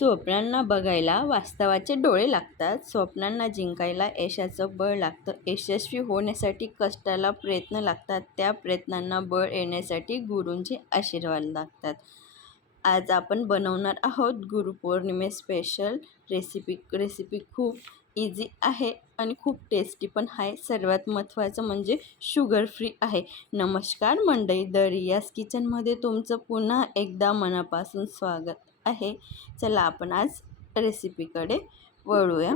स्वप्नांना बघायला वास्तवाचे डोळे लागतात. स्वप्नांना जिंकायला यशाचं बळ लागतं. यशस्वी होण्यासाठी कष्टाला प्रयत्न लागतात. त्या प्रयत्नांना बळ येण्यासाठी गुरूंचे आशीर्वाद लागतात. आज आपण बनवणार आहोत गुरुपौर्णिमे स्पेशल रेसिपी खूप इझी आहे आणि खूप टेस्टी पण आहे. सर्वात महत्त्वाचं म्हणजे शुगर फ्री आहे. नमस्कार मंडळी, द रियाज किचनमध्ये तुमचं पुन्हा एकदा मनापासून स्वागत आहे. चला आपण आज रेसिपीकडे वळूया.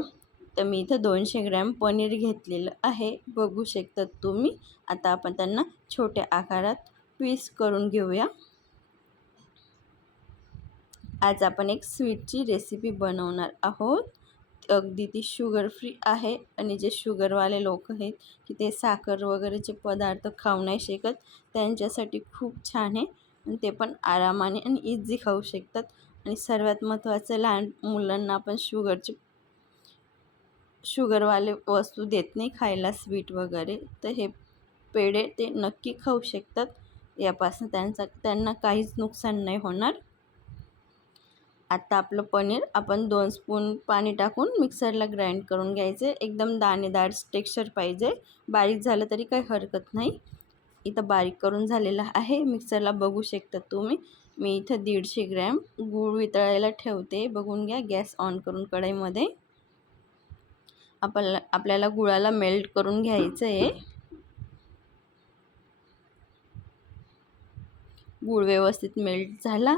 तर मी इथं 200 ग्रॅम पनीर घेतलेलं आहे, बघू शकता तुम्ही. आता आपण त्यांना छोट्या आकारात पीस करून घेऊया. आज आपण एक स्वीटची रेसिपी बनवणार आहोत. अगदी ती शुगर फ्री आहे आणि जे शुगरवाले लोक आहेत की ते साखर वगैरेचे पदार्थ खाऊ नाही शकत, त्यांच्यासाठी खूप छान आहे. आणि ते पण आरामाने आणि इझी खाऊ शकतात. आणि सर्वात महत्त्वाचं, लहान मुलांना आपण शुगरवाले वस्तू देत नाही खायला, स्वीट वगैरे. तर हे पेढे ते नक्की खाऊ शकतात. यापासून त्यांना काहीच नुकसान नाही होणार. आता आपलं पनीर आपण 2 स्पून पाणी टाकून मिक्सरला ग्राइंड करून घ्यायचे. एकदम दाणेदार टेक्स्चर पाहिजे. बारीक झालं तरी काही हरकत नाही. इथं बारीक करून झालेला आहे मिक्सरला, बघू शकता तुम्ही. मी इथं 150 ग्रॅम गूळ वितळायला ठेवते. बघून घ्या. गॅस ऑन करून कढईमध्ये आपल्याला गुळाला मेल्ट करून घ्यायचं आहे. गूळ व्यवस्थित मेल्ट झाला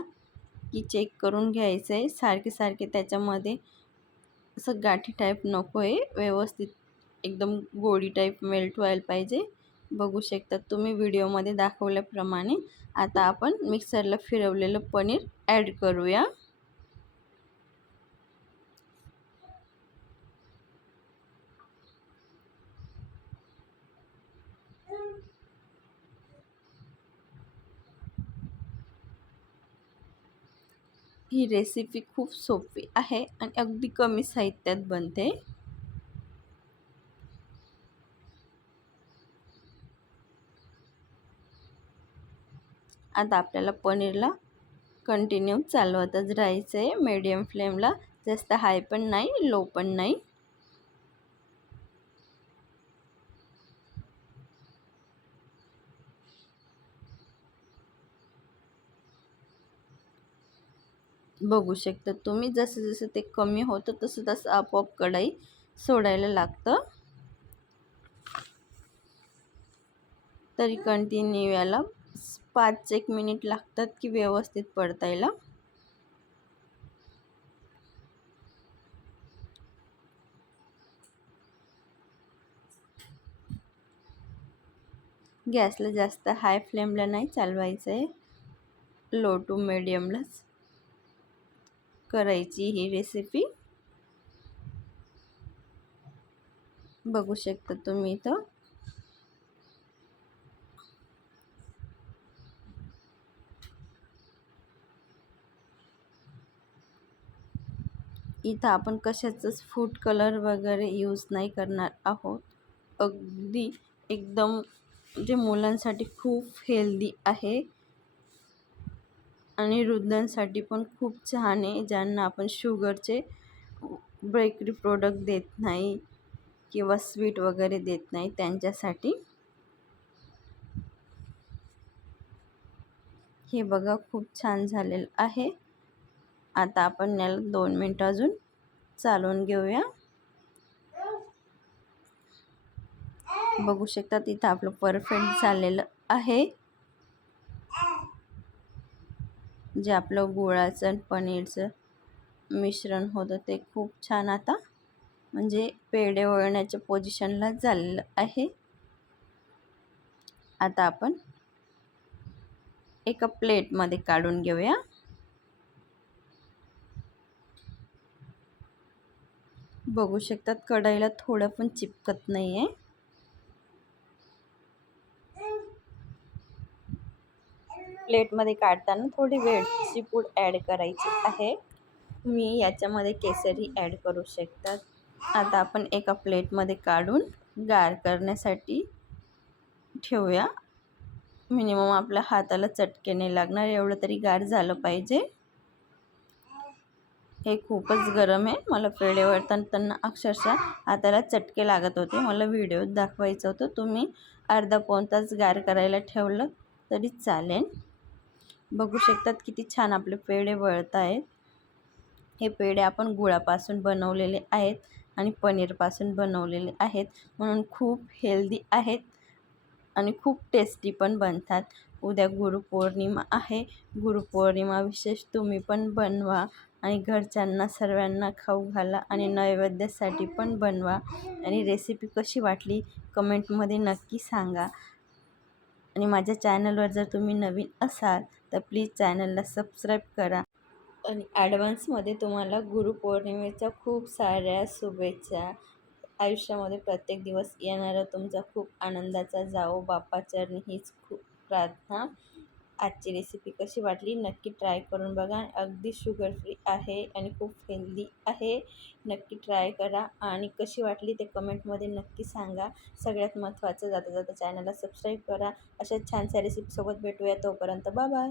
की चेक करून घ्यायचं आहे. सारखे त्याच्यामध्ये असं गाठी टाईप नको आहे, व्यवस्थित एकदम गोळी टाईप मेल्ट व्हायला पाहिजे. बघू शकता तुम्ही व्हिडिओमध्ये दाखवल्याप्रमाणे. आता आपण मिक्सरला फिरवलेलं पनीर ॲड करूया. ही रेसिपी खूप सोपी आहे आणि अगदी कमी साहित्यात बनते. आता आपल्याला पनीरला कंटिन्यू चालवतच राहायचं आहे, मीडियम फ्लेमला. जास्त हाय पण नाही, लो पण नाही. बघू शकता तुम्ही, जसं ते कमी होतं तसं आपोआप कढई सोडायला लागतं. तरी कंटिन्यू याला 5-1 मिनिट लागतात की व्यवस्थित परतायला. गॅसला जास्त हाय फ्लेमला नाही चालवायचं आहे, लो टू मीडियमलाच करायची ही रेसिपी. बघू शकता तुम्ही इथं. इथं आपण कशाचंच फूड कलर वगैरे यूज नाही करणार आहोत. अगदी एकदम जे मुलांसाठी खूप हेल्दी आहे आणि वृद्धांसाठी पण खूप छान आहे. ज्यांना आपण शुगरचे बेकरी प्रोडक्ट देत नाही किंवा स्वीट वगैरे देत नाही, त्यांच्यासाठी. हे बघा, खूप छान झालेलं आहे. आता आपण याला 2 मिनिटं अजून चालवून घेऊया. बघू शकता तिथं आपलं परफेक्ट झालेलं आहे. जे आपलं गुळाचं आणि पनीरचं मिश्रण होतं ते खूप छान आता म्हणजे पेढे वळण्याच्या पोझिशनला झालेलं आहे. आता आपण एका प्लेटमध्ये काढून घेऊया. बघू शकतात कढईला थोडं पण चिपकत नाही आहे. प्लेटमध्ये काढताना थोडी वेलची पूड ॲड करायची आहे. मी याच्यामध्ये केसरही ॲड करू शकतात. आता आपण एका प्लेटमध्ये काढून गार करण्यासाठी ठेवूया. मिनिमम आपल्या हाताला चटके नाही लागणार एवढं तरी गार झालं पाहिजे. हे खूपच गरम आहे. मला पेढे वळताना अक्षरशः हाताला चटके लागत होते. मला व्हिडिओत दाखवायचं होतं. तुम्ही अर्धा पाऊण तास गार करायला ठेवलं तरी चालेल. बघू शकतात किती छान आपले पेढे वळत आहेत. हे पेढे आपण गुळापासून बनवलेले आहेत आणि पनीरपासून बनवलेले आहेत, म्हणून खूप हेल्दी आहेत आणि खूप टेस्टी पण बनतात. उद्या गुरुपौर्णिमा आहे. गुरुपौर्णिमा विशेष तुम्ही पण बनवा आणि घरच्यांना सर्वांना खाऊ घाला आणि नैवेद्यासाठी पण बनवा. आणि रेसिपी कशी वाटली कमेंटमध्ये नक्की सांगा. आणि माझ्या चॅनलवर जर तुम्ही नवीन असाल तर प्लीज चॅनलला सबस्क्राईब करा. आणि ॲडव्हान्समध्ये तुम्हाला गुरुपौर्णिमेच्या खूप साऱ्या शुभेच्छा. आयुष्यामध्ये प्रत्येक दिवस येणारा तुमचा खूप आनंदाचा जावो, बाप्पाचरणी हीच खूप प्रार्थना. आजची रेसिपी कशी वाटली नक्की ट्राय करून बघा. अगदी शुगर फ्री आहे आणि खूप हेल्दी आहे. नक्की ट्राय करा आणि कशी वाटली ते कमेंटमध्ये नक्की सांगा. सगळ्यात महत्त्वाचं जाता जाता चॅनलला सबस्क्राईब करा. अशा छानशा रेसिपीसोबत भेटूया. तोपर्यंत बाय बाय.